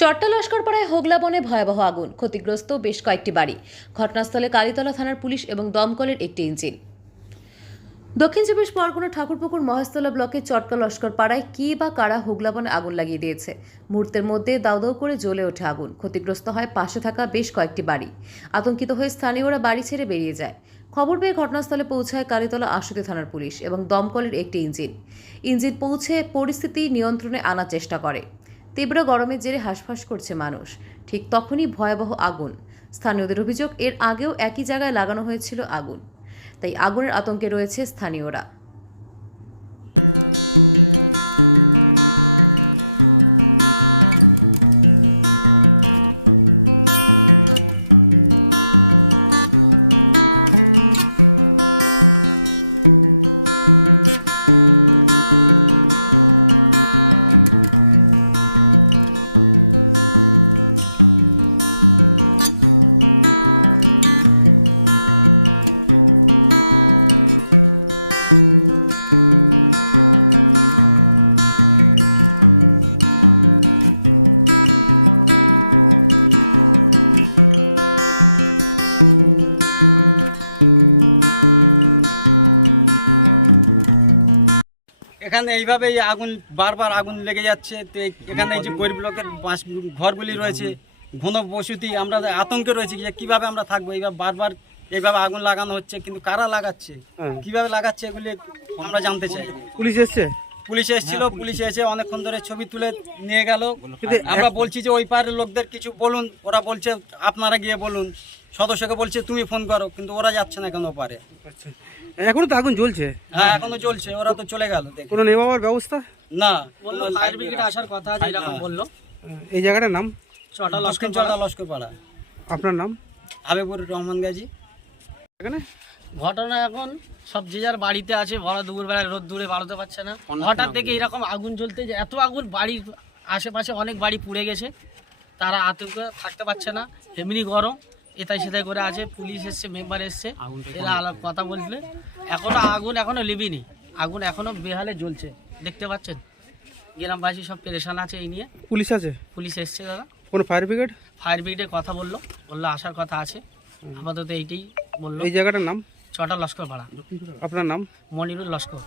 ঠাকুরপাড়ায় হোগলা বনে ভয়াবহ আগুন, ক্ষতিগ্রস্ত বেশ কয়েকটি বাড়ি। ঘটনাস্থলে কালীতলা থানার পুলিশ এবং দমকলের একটি ইঞ্জিন। দক্ষিণ চব্বিশ পরগনা ঠাকুরপুকুর মহেশতলা ব্লকের চটকা লস্কর পাড়ায় কি বা কারা হোগলা বনে আগুন লাগিয়ে দিয়েছে? মুহূর্তের মধ্যে দাউ দাউ করে জ্বলে ওঠে আগুন। ক্ষতিগ্রস্ত হয় পাশে থাকা বেশ কয়েকটি বাড়ি। আতঙ্কিত হয়ে স্থানীয়রা বাড়ি ছেড়ে বেরিয়ে যায়। খবর পেয়ে ঘটনাস্থলে পৌঁছায় কালীতলা আশুতি থানার পুলিশ এবং দমকলের একটি ইঞ্জিন। ইঞ্জিন পৌঁছে পরিস্থিতি নিয়ন্ত্রণে আনার চেষ্টা করে। তীব্র গরমের জেরে হাঁসফাঁস করছে মানুষ। ঠিক তখনই ভয়াবহ আগুন। স্থানীয়দের অভিযোগ, এর আগেও একই জায়গায় লাগানো হয়েছিল আগুন। তাই আগুনের আতঙ্কে রয়েছে স্থানীয়রা। এখানে এইভাবেই আগুন বারবার আগুন লেগে যাচ্ছে। তো এখানে এই যে গরিব লোকের বাস ঘরগুলি রয়েছে ঘন বসতি আমরা আতঙ্কে রয়েছে যে কীভাবে আমরা থাকব? এইভাবে বারবার এইভাবে আগুন লাগানো হচ্ছে কিন্তু কারা লাগাচ্ছে? কীভাবে লাগাচ্ছে এগুলি আমরা জানতে চাই। পুলিশ এসছে? পুলিশ এসেছিল পুলিশ এসে অনেকক্ষণ ধরে ছবি তুলে নিয়ে গেল। আমরা বলছি যে ওই পাড়ের লোকদের কিছু বলুন ওরা বলছে আপনারা গিয়ে বলুন। সদস্যকে বলছে তুমি ফোন করো। কিন্তু ওরা যাচ্ছে না কেন পারে এখনও তো আগুন জ্বলছে? হ্যাঁ এখনও চলছে ওরা তো চলে গেল। কোনো নেওয়ার ব্যবস্থা? না। বলল ফায়ার ব্রিগেড আসার কথা আছে এরকম বলল। এই জায়গাটার নাম? ছটা লস্কর চড়া লস্কর পাড়া আপনার নাম? হাবিবুর রহমান গাজী। এখানে? ঘটনা এখন সব যে যার বাড়িতে আছে বড় দুপুর বেলায় রোদ দূরে বাড়াতে পারছে না। হঠাৎ থেকে এরকম আগুন জ্বলতে যে এত আগুন বাড়ির আশেপাশে অনেক বাড়ি পুড়ে গেছে। তারা আতঙ্কে থাকতে পারছে না এমনি গরম। এটাই সেটাই করে আছে পুলিশ এসছে মেম্বার এসছে। এরা আলাপ কথা বললে এখনও আগুন এখনও লিবিনি। আগুন এখনও বেহালে জ্বলছে। দেখতে পাচ্ছেন? গ্রামবাসী সব পেরেশান আছে এই নিয়ে। পুলিশ আছে? পুলিশ এসছে দাদা। কোনো ফায়ার ব্রিগেড? ফায়ার ব্রিগেডে কথা বলল। বলল আসার কথা আছে। আপাতত এইটাই বলল এই জায়গাটার নাম? ছটা লস্কর ভাড়া আপনার নাম? মনিরুল লস্কর।